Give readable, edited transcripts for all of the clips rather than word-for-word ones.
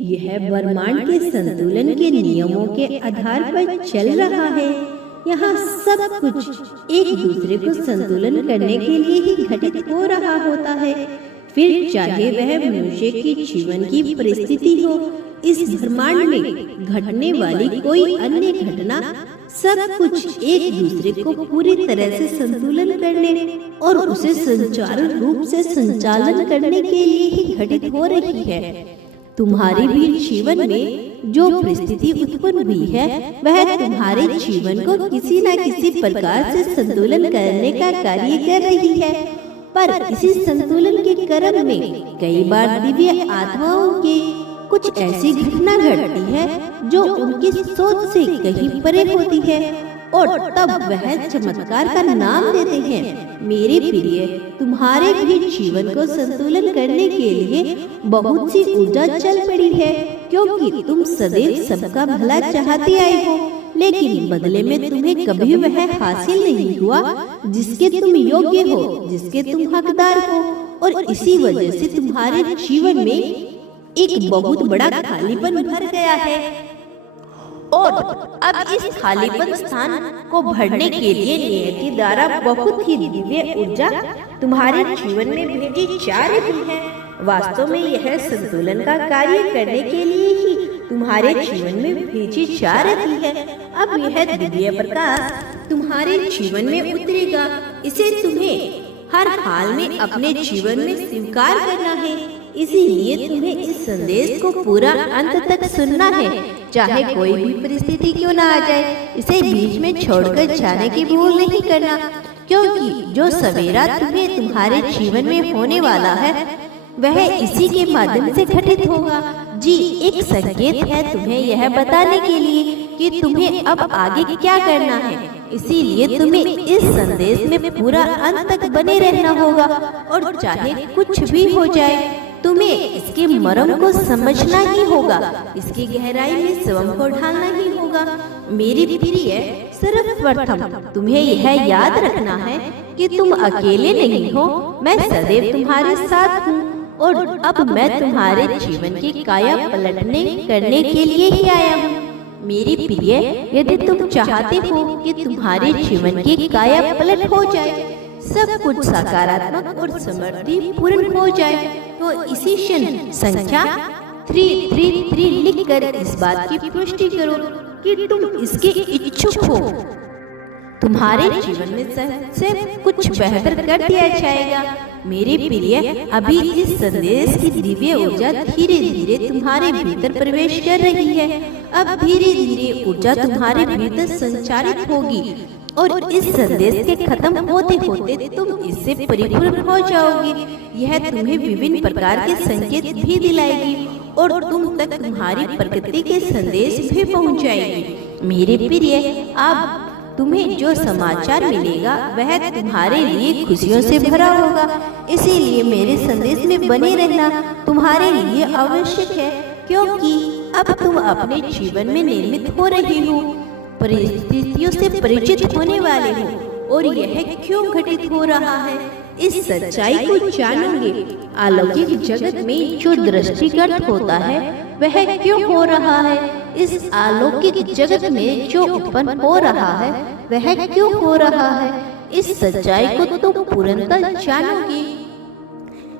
यह ब्रह्मांड के संतुलन के नियमों के आधार पर चल रहा है। यहाँ सब कुछ एक दूसरे को संतुलन करने के लिए ही घटित हो रहा होता है। फिर चाहे वह मनुष्य की जीवन की परिस्थिति हो, इस ब्रह्मांड में घटने वाली कोई अन्य घटना, सब कुछ एक दूसरे को पूरी तरह से संतुलन करने और उसे सुचारू रूप से संचालन करने के लिए ही घटित हो रही है। तुम्हारे भी जीवन में जो परिस्थिति उत्पन्न हुई है, वह तुम्हारे जीवन को किसी न किसी प्रकार से संतुलन करने का कार्य कर रही है। पर इसी संतुलन के क्रम में कई बार दिव्य आत्माओं के कुछ ऐसी घटना घटती है जो उनकी सोच से कहीं परे होती है और तब वह चमत्कार का नाम देते हैं। मेरे प्रिय, तुम्हारे भी जीवन को संतुलन करने के लिए बहुत सी ऊर्जा चल पड़ी है, क्योंकि तुम सदैव सबका भला चाहते आए हो, लेकिन बदले में तुम्हें कभी वह हासिल नहीं हुआ जिसके तुम योग्य हो, जिसके तुम हकदार हो। और इसी वजह से तुम्हारे जीवन में एक बहुत बड़ा खालीपन भर गया है और अब इस खालीपन स्थान को भरने के लिए नियति द्वारा बहुत ही दिव्य ऊर्जा तुम्हारे जीवन में भेजी जा रही है। वास्तव में यह संतुलन का कार्य करने के लिए ही तुम्हारे जीवन में भेजी जा रही है। अब यह दिव्य प्रकाश तुम्हारे जीवन में उतरेगा। इसे तुम्हें हर हाल में अपने जीवन में स्वीकार करना है। इसीलिए तुम्हें इस संदेश को पूरा अंत तक सुनना है, चाहे कोई भी परिस्थिति क्यों ना आ जाए। इसे बीच में छोड़कर जाने की भूल नहीं करना, क्योंकि जो सवेरा तुम्हें तुम्हारे जीवन में होने वाला है वह इसी के माध्यम से घटित होगा। जी, एक संकेत है तुम्हें यह बताने के लिए कि तुम्हें अब आगे क्या करना है। इसीलिए तुम्हें इस संदेश में पूरा अंत तक बने रहना होगा और चाहे कुछ भी हो जाए, तुम्हें इसके मर्म को समझना ही होगा, इसकी गहराई में स्वयं को ढालना ही होगा। मेरी प्रिय, सर्वप्रथम तुम्हें यह याद रखना है कि तुम अकेले नहीं हो। मैं सदैव तुम्हारे साथ हूँ और अब मैं तुम्हारे जीवन की काया पलटने करने के लिए ही आया हूँ। मेरी प्रिय, यदि तुम चाहते हो कि तुम्हारे जीवन की काया पलट हो जाए, सब कुछ सकारात्मक और समृद्धि पूर्ण हो जाए, तो इसी क्षण संख्या 333 लिखकर इस बात की पुष्टि करो कि तुम इसके इच्छुक हो। तुम्हारे जीवन में सब कुछ बेहतर कर दिया जाएगा। मेरे प्रिय, अभी इस संदेश की दिव्य ऊर्जा धीरे धीरे तुम्हारे भीतर प्रवेश कर रही है। अब धीरे धीरे ऊर्जा तुम्हारे भीतर संचारित होगी और इस संदेश के खत्म होते होते तुम इससे परिपूर्ण हो जाओगे। यह तुम्हें विभिन्न प्रकार के संकेत भी दिलाएगी और तुम तक तुम्हारी प्रकृति के संदेश भी पहुंचाएगी। मेरे प्रिय, अब तुम्हें जो समाचार मिलेगा वह तुम्हारे लिए खुशियों से भरा होगा। इसीलिए मेरे संदेश में बने रहना तुम्हारे लिए आवश्यक है, क्योंकि अब तुम अपने जीवन में निर्मित हो रहे हो, परिस्थितियों से परिचित होने वाले हो और यह क्यों घटित हो रहा है, इस सच्चाई को जानोगे। अलौकिक जगत में जो दृष्टिगत होता है वह क्यों हो रहा है, इस अलौकिक जगत में जो उत्पन्न हो रहा है वह क्यों हो रहा है, इस सच्चाई को तुम पूर्णतः जानोगे।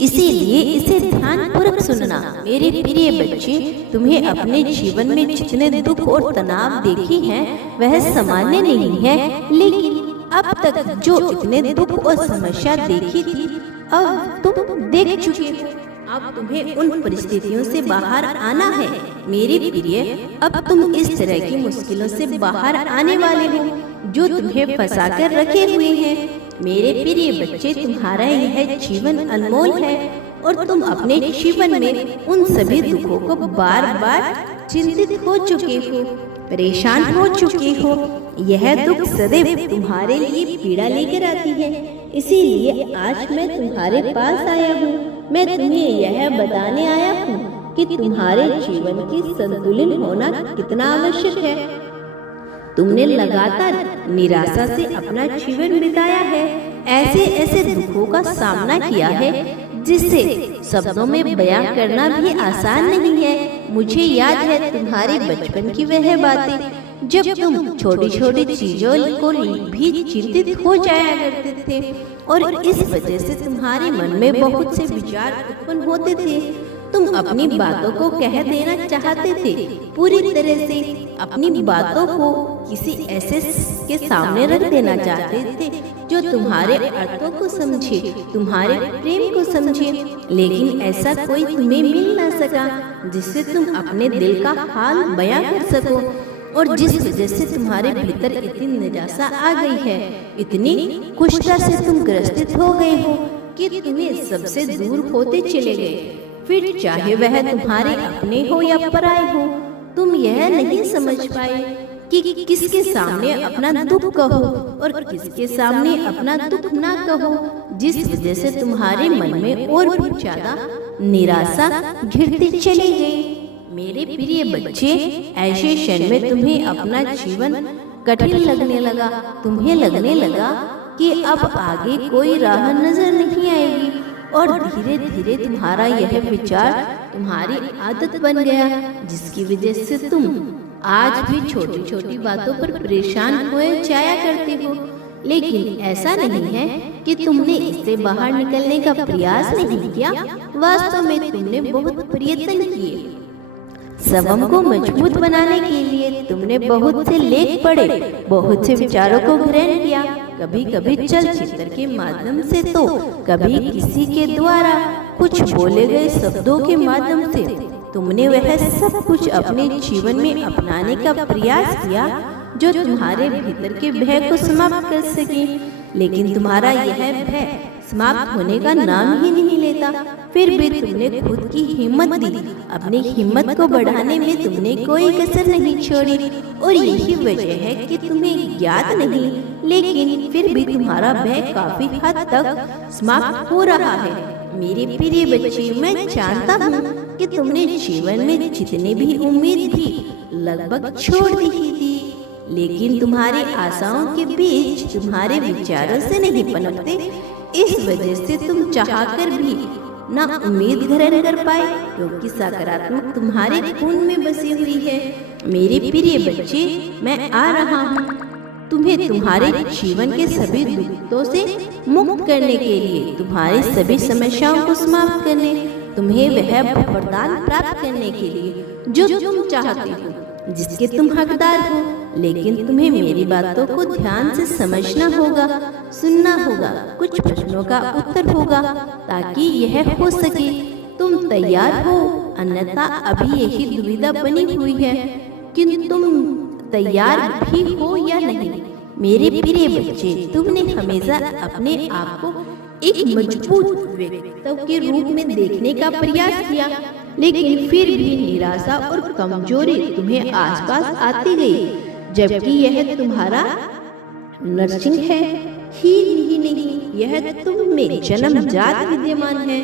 इसीलिए इसे ध्यानपूर्वक सुनना। मेरे प्रिय बच्चे, तुम्हें अपने जीवन में जितने दुख और तनाव देखे हैं वह सामान्य नहीं है, लेकिन अब तक जो इतने दुख और समस्या देखी थी अब तुम देख चुके हो। अब तुम्हें उन परिस्थितियों से बाहर आना है। मेरे प्रिय, अब तुम इस तरह की मुश्किलों से बाहर आने वाले हो जो तुम्हें फंसा कर रखे हुए हैं। मेरे प्रिय बच्चे, तुम्हारा यह जीवन अनमोल है और तुम अपने जीवन में उन सभी दुखों को बार बार चिंतित हो चुके हो, परेशान हो चुके हो। यह दुख सदैव तुम्हारे लिए पीड़ा लेकर आती है। इसीलिए आज मैं तुम्हारे पास आया हूँ। मैं तुम्हें यह बताने आया हूँ कि तुम्हारे जीवन की संतुलन होना कितना आवश्यक है। तुमने लगातार निराशा से अपना जीवन बिताया है, ऐसे ऐसे दुखों का सामना किया है जिससे शब्दों में बयां करना भी आसान नहीं है। मुझे याद है तुम्हारे बचपन की वह बातें, जब तुम छोटी छोटी चीजों को भी चिंतित हो जाया करते थे और इस वजह से तुम्हारे मन में बहुत से विचार उत्पन्न होते थे। तुम अपनी बातों को कह देना चाहते थे, पूरी तरह से अपनी बातों को किसी ऐसे के सामने रख देना चाहते थे जो तुम्हारे अर्थों को समझे, तुम्हारे प्रेम को समझे, लेकिन ऐसा कोई तुम्हें मिल ना सका जिससे तुम अपने दिल का हाल बयां कर सको। और जिस वजह से तुम्हारे भीतर इतनी निराशा आ गई है, इतनी कुष्ठा से तुम ग्रसित हो गए हो कि तुम्हें सबसे दूर होते चले गए। फिर चाहे वह तुम्हारे अपने हो या पराए हो, तुम यह नहीं समझ पाए कि किसके सामने अपना दुख कहो और किसके सामने अपना दुख ना कहो, जिस वजह से तुम्हारे मन में और भी ज्यादा निराशा घिरती चली गई। मेरे प्रिय बच्चे, ऐसे क्षण में तुम्हें अपना जीवन कठिन लगने लगा। तुम्हें लगने लगा कि अब आगे कोई राह नजर नहीं आएगी और धीरे धीरे तुम्हारा यह विचार तुम्हारी आदत बन गया, जिसकी वजह से तुम आज भी छोटी छोटी बातों पर परेशान हुए जाया करते हो। लेकिन ऐसा नहीं है कि तुमने इससे बाहर निकलने का प्रयास नहीं किया। वास्तव में तुमने बहुत प्रयत्न किए। स्वयं को मजबूत बनाने के लिए तुमने बहुत से लेख पढ़े, बहुत से विचारों को ग्रहण किया, कभी कभी चलचित्र के माध्यम से तो कभी किसी के द्वारा कुछ बोले गए शब्दों के माध्यम से। तुमने वह सब कुछ अपने जीवन में अपनाने का प्रयास किया जो तुम्हारे भीतर के भय को समाप्त कर सके, लेकिन तुम्हारा यह भय समाप्त होने का नाम ही नहीं लेता। फिर भी तुमने खुद की हिम्मत दी। अपनी हिम्मत को बढ़ाने में तुमने कोई कसर नहीं छोड़ी और यही वजह है कि तुम्हें ज्ञात नहीं, लेकिन फिर भी तुम्हारा भय काफी हद तक समाप्त हो रहा है। मेरे प्रिय बच्चे, मैं जानता हूँ कि तुमने जीवन में जितनी भी उम्मीद थी लगभग छोड़ दी थी, लेकिन तुम्हारी आशाओं के बीच तुम्हारे विचारों से नहीं पनपते। इस वजह से तुम चाहकर भी ना उम्मीद ग्रहण कर पाए, क्योंकि सकारात्मक तुम्हारे खून में बसी हुई है। मेरे प्रिय बच्चे, मैं आ रहा हूँ तुम्हें तुम्हारे जीवन के सभी दुखों से मुक्त करने के लिए, तुम्हारी सभी समस्याओं को समाप्त करने, तुम्हें वह वरदान प्राप्त करने के लिए जो तुम चाहते हो, जिसके तुम हकदार हो। लेकिन तुम्हें मेरी बातों को ध्यान से समझना होगा, सुनना होगा, कुछ प्रश्नों का उत्तर होगा ताकि यह हो सके। तुम तैयार हो? अन्यथा अभी यही दुविधा बनी हुई है कि तुम तैयार भी हो या नहीं। मेरे प्रिय बच्चे, तुमने हमेशा अपने आप को एक मजबूत व्यक्तित्व के रूप में देखने का प्रयास किया, लेकिन फिर भी निराशा और कमजोरी तुम्हें आसपास आती गई, जबकि यह तुम्हारा नर्सिंग है ही नहीं, यह तुम में जन्मजात विद्यमान है।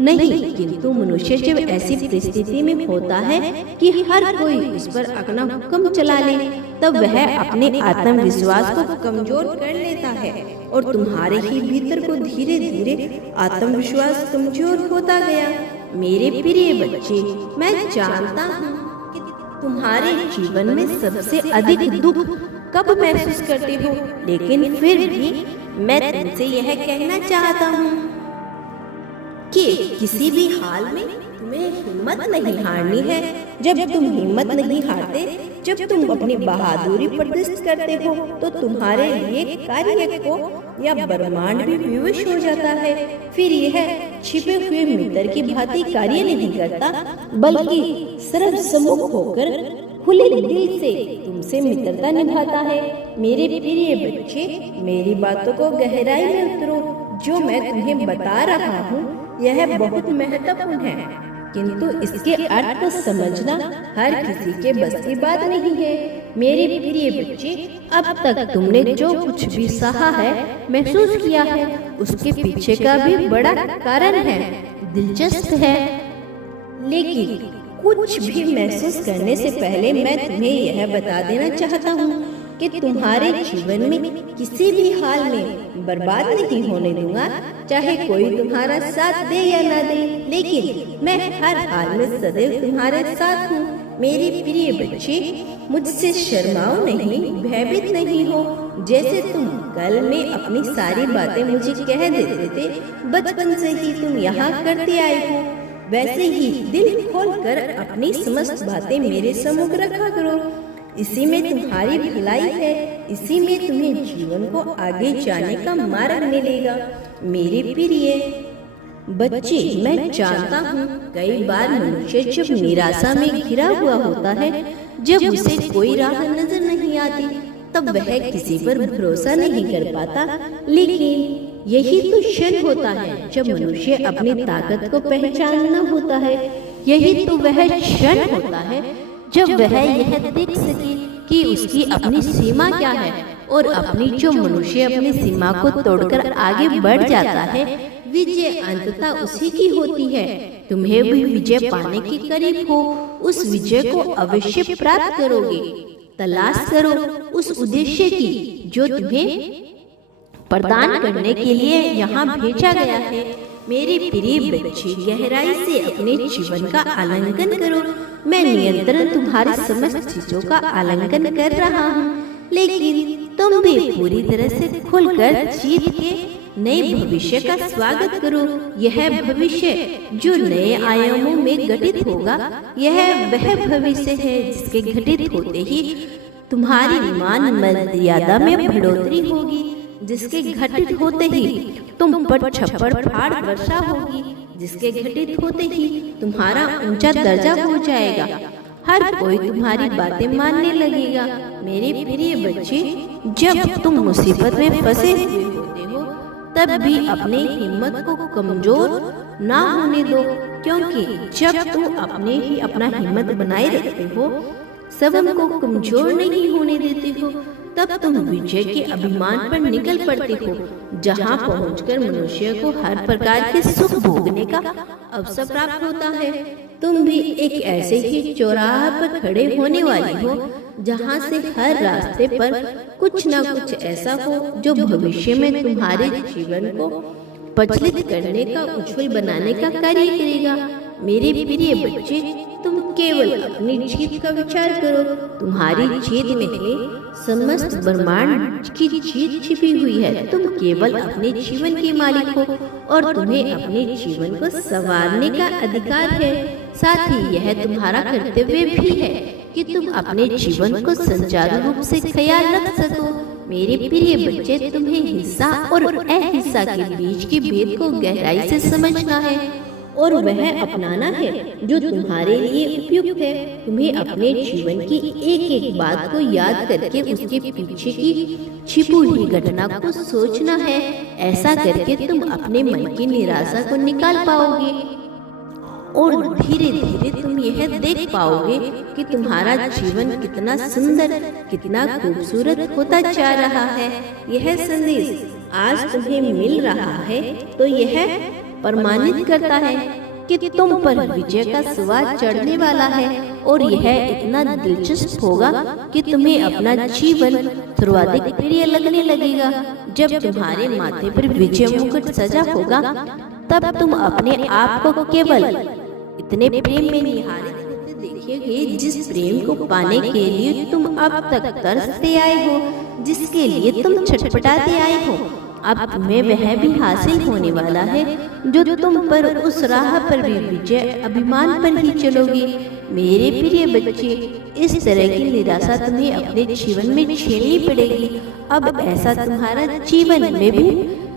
नहीं, किंतु मनुष्य जब ऐसी परिस्थिति में होता है कि हर कोई उस पर अपना हुक्म चला ले, तब वह अपने आत्मविश्वास को कमजोर कर लेता है और तुम्हारे ही भीतर को धीरे धीरे आत्मविश्वास कमजोर होता गया। मेरे प्रिय बच्चे, मैं जानता हूँ कि तुम्हारे जीवन में सबसे अधिक दुख कब महसूस करते हो, लेकिन फिर भी मैं तुमसे यह कहना चाहता हूँ कि किसी भी हाल में तुम्हें हिम्मत नहीं हारनी है। जब तुम हिम्मत नहीं हारते, जब तुम अपनी बहादुरी प्रदर्शित करते हो, तो तुम्हारे लिए कार्य को या ब्रह्मांड भी विवश हो जाता है। फिर यह छिपे हुए मित्र की भांति कार्य नहीं करता, बल्कि सर्वसम्मुख होकर खुले दिल से तुमसे मित्रता निभाता है। मेरे प्रिय बच्चे, मेरी बातों को गहराई में उतरो। जो मैं तुम्हें बता रहा हूँ यह बहुत महत्वपूर्ण है, किंतु इसके अर्थ को समझना हर किसी के बस की बात नहीं है। मेरे प्रिय बच्चे, अब तक तुमने जो कुछ भी सहा है, महसूस किया है, उसके पीछे का भी बड़ा कारण है, दिलचस्प है। लेकिन कुछ भी महसूस करने से पहले मैं तुम्हें यह बता देना चाहता हूँ कि तुम्हारे जीवन में किसी भी हाल में बर्बाद नहीं होने दूंगा, चाहे कोई तुम्हारा साथ दे या ना दे, लेकिन मैं हर हाल में सदैव तुम्हारे साथ हूँ। मेरे प्रिय बच्चे, मुझसे शर्माओ नहीं, भयभीत नहीं हो। जैसे तुम कल में अपनी सारी बातें मुझे कह देते थे, बचपन से ही तुम यहाँ करते आए हो, वैसे ही दिल खोलकर अपनी समस्त बातें मेरे सम्मुख रखा करो। इसी में तुम्हारी भलाई है, इसी में तुम्हें जीवन को आगे जाने का मार्ग मिलेगा। मेरे प्रिय बच्चे, मैं जानता हूँ कई बार मनुष्य जब निराशा में घिरा हुआ होता है, जब उसे कोई राह नजर नहीं आती, तब वह किसी पर भरोसा नहीं कर पाता। लेकिन यही तो क्षण होता है जब मनुष्य अपनी ताकत को पहचानना होता है। यही तो वह क्षण होता है जब वह यह देख सके कि उसकी अपनी सीमा क्या है, और अपनी जो मनुष्य अपनी सीमा को तोड़कर आगे बढ़ जाता है, विजय अंततः उसी की होती है। तुम्हें भी विजय पाने के करीब हो, उस विजय को अवश्य प्राप्त करोगे। तलाश करो उस उद्देश्य की जो तुम्हें प्रदान करने के लिए यहाँ भेजा गया है। मेरे प्रिय बच्चे, गहराई से अपने जीवन का आलिंगन करो। मैं नियंत्रण तुम्हारी समस्त चीजों का आलिंगन कर रहा हूँ, लेकिन तुम भी पूरी तरह से खुलकर जीत के नए भविष्य का स्वागत करो। यह भविष्य जो नए आयामों में घटित होगा, यह वह भविष्य है जिसके घटित होते ही तुम्हारी मान मर्यादा में बढ़ोतरी होगी, जिसके घटित होते ही तुम पर छप्पर फाड़ वर्षा होगी, जिसके घटित होते ही तुम्हारा ऊंचा दर्जा हो जाएगा। हर कोई तुम्हारी बातें मानने लगेगा। मेरे प्रिय बच्चे, जब तुम मुसीबत में फंसे हुए होते हो, तब भी अपनी हिम्मत को कमजोर ना होने दो, क्योंकि जब तुम अपना हिम्मत बनाए रखते हो, सबम को कमजोर नहीं होने देते हो, तब तुम विजय के अभिमान पर निकल पड़ते हो, जहां पहुंचकर मनुष्य को हर प्रकार के सुख भोगने का अवसर प्राप्त होता है। तुम भी एक ऐसे ही चौराहा पर खड़े होने वाली हो, जहां से हर रास्ते पर कुछ न कुछ ऐसा हो जो भविष्य में तुम्हारे जीवन को प्रज्वलित करने का, उज्जवल बनाने का कार्य करेगा। मेरे प्रिय बच्चे, तुम केवल अपनी जीत का विचार करो। तुम्हारी जीत में है समस्त ब्रह्मांड की जीत छिपी हुई है। तुम केवल अपने जीवन के मालिक हो और तुम्हें अपने जीवन को संवारने का अधिकार है। साथ ही यह तुम्हारा कर्तव्य भी है कि तुम अपने जीवन को सुचारू रूप से ख्याल रख सको। मेरे प्रिय बच्चे, तुम्हें हिस्सा और अहिस्सा के बीच के भेद को गहराई से समझना है और वह अपनाना है जो तुम्हारे लिए उपयुक्त है। तुम्हें अपने जीवन की एक एक बात को याद करके उसके पीछे की छिपी हुई घटना को सोचना है। ऐसा करके तुम अपने मन की निराशा को निकाल पाओगे और धीरे धीरे तुम यह देख पाओगे कि तुम्हारा जीवन कितना सुंदर, कितना खूबसूरत होता जा रहा है। यह संदेश आज तुम्हें मिल रहा है तो यह प्रमाणित करता है कि तुम पर विजय का स्वाद चढ़ने वाला है, और यह इतना दिलचस्प होगा कि तुम्हें अपना जीवन सर्वाधिक प्रिय लगने लगेगा। जब तुम्हारे माथे पर विजय मुकुट सजा होगा, तब तुम अपने आप को केवल इतने प्रेम में निहारित होते देखोगे जिस प्रेम को पाने के लिए तुम अब तक तरसते आए हो, जिसके लिए तुम छटपटाते आए हो। अब तुम्हें वह भी हासिल होने वाला है जो तुम पर उस राह पर भी विजय अभिमान पर ही चलोगे। मेरे प्रिय बच्चे, इस तरह की निराशा तुम्हें अपने जीवन में झेलनी पड़ेगी। अब ऐसा तुम्हारा जीवन में भी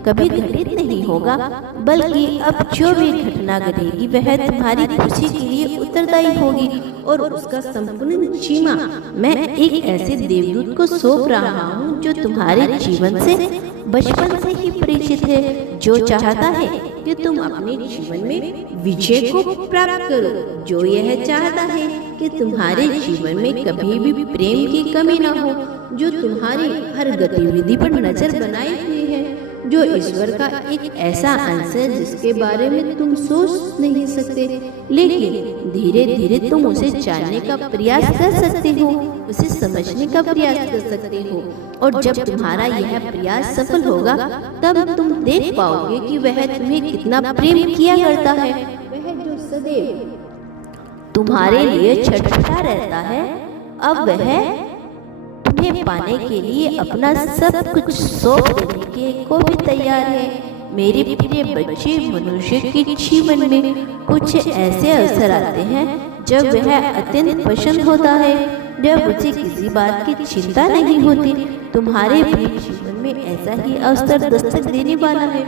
कभी घटित नहीं होगा, बल्कि अब जो भी घटना घटेगी वह तुम्हारी खुशी के लिए उत्तरदायी होगी, और उसका संपूर्ण जीमा मैं एक ऐसे देवदूत को सौंप रहा हूँ जो तुम्हारे जीवन से बचपन से ही परिचित है, जो चाहता है कि तुम अपने जीवन में विजय को प्राप्त करो, जो यह चाहता है कि तुम्हारे जीवन में कभी भी प्रेम की कमी न हो, जो तुम्हारी हर गतिविधि पर नजर बनाए हुए है, जो ईश्वर का एक ऐसा अंश है जिसके बारे में तुम सोच नहीं सकते, लेकिन धीरे धीरे तुम उसे जानने का प्रयास कर सकते हो, उसे समझने का प्रयास कर सकते हो। और जब तुम्हारा यह प्रयास सफल होगा तब तुम देख पाओगे कि वह तुम्हें कितना प्रेम किया करता है। वह जो सदैव तुम्हारे लिए छटपटा रहता है, अब वह तुम्हें पाने के लिए अपना सब कुछ सौंप देने के को भी तैयार है। मेरे प्रिय बच्चे, मनुष्य के जीवन में कुछ ऐसे अवसर आते हैं जब वह अत्यंत प्रसन्न होता है, जब उसे किसी बात की चिंता नहीं होती। तुम्हारे भी जीवन में ऐसा ही अवसर दस्तक देने वाला है,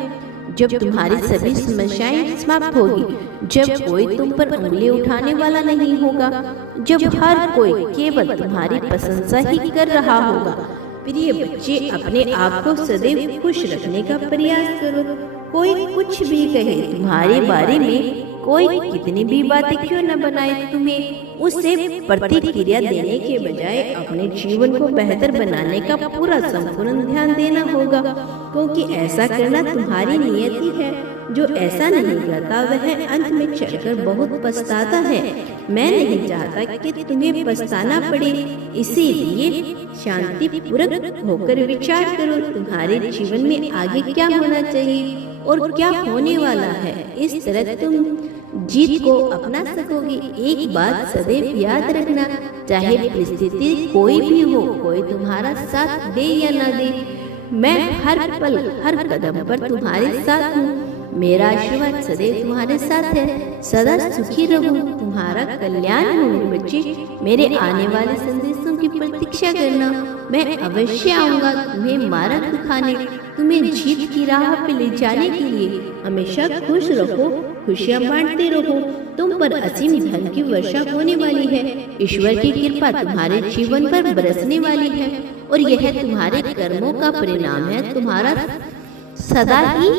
जब तुम्हारी सभी समस्याएं समाप्त होगी, जब कोई तुम पर उंगली उठाने वाला नहीं होगा, जब हर कोई केवल तुम्हारी प्रशंसा ही कर रहा होगा। प्रिय बच्चे, अपने आप को सदैव खुश रखने का प्रयास करो। कोई कुछ भी कहे तुम्हारे बारे में, कोई कितनी भी बातें क्यों न बनाए, तुम्हें उससे प्रतिक्रिया देने के बजाय अपने जीवन को बेहतर बनाने का पूरा संपूर्ण ध्यान देना होगा, क्योंकि ऐसा करना तुम्हारी नियति है। जो ऐसा नहीं करता वह अंत में चलकर बहुत पछताता है। मैं नहीं चाहता कि तुम्हें पछताना पड़े, इसीलिए शांति पूर्वक होकर विचार करो तुम्हारे जीवन में आगे क्या होना चाहिए और क्या होने वाला है। इस तरह तुम जीत को अपना सकोगे। एक बात सदैव याद रखना, चाहे परिस्थिति कोई भी हो, कोई तुम्हारा साथ दे या न दे, मैं हर पल हर कदम पर तुम्हारे साथ हूँ। मेरा आशीर्वाद सदैव तुम्हारे साथ है। सदा सुखी रहो, तुम्हारा कल्याण हो। बच्चे, मेरे आने वाले संदेशों की प्रतीक्षा करना, मैं अवश्य आऊंगा तुम्हें मार्ग दिखाने, तुम्हें जीत की राह पे ले जाने के लिए। हमेशा खुश रहो, खुशियाँ बांटते रहो। तुम पर असीम धन की वर्षा होने वाली है। ईश्वर की कृपा तुम्हारे जीवन पर बरसने वाली है और यह तुम्हारे कर्मों का परिणाम है। तुम्हारा सदा ही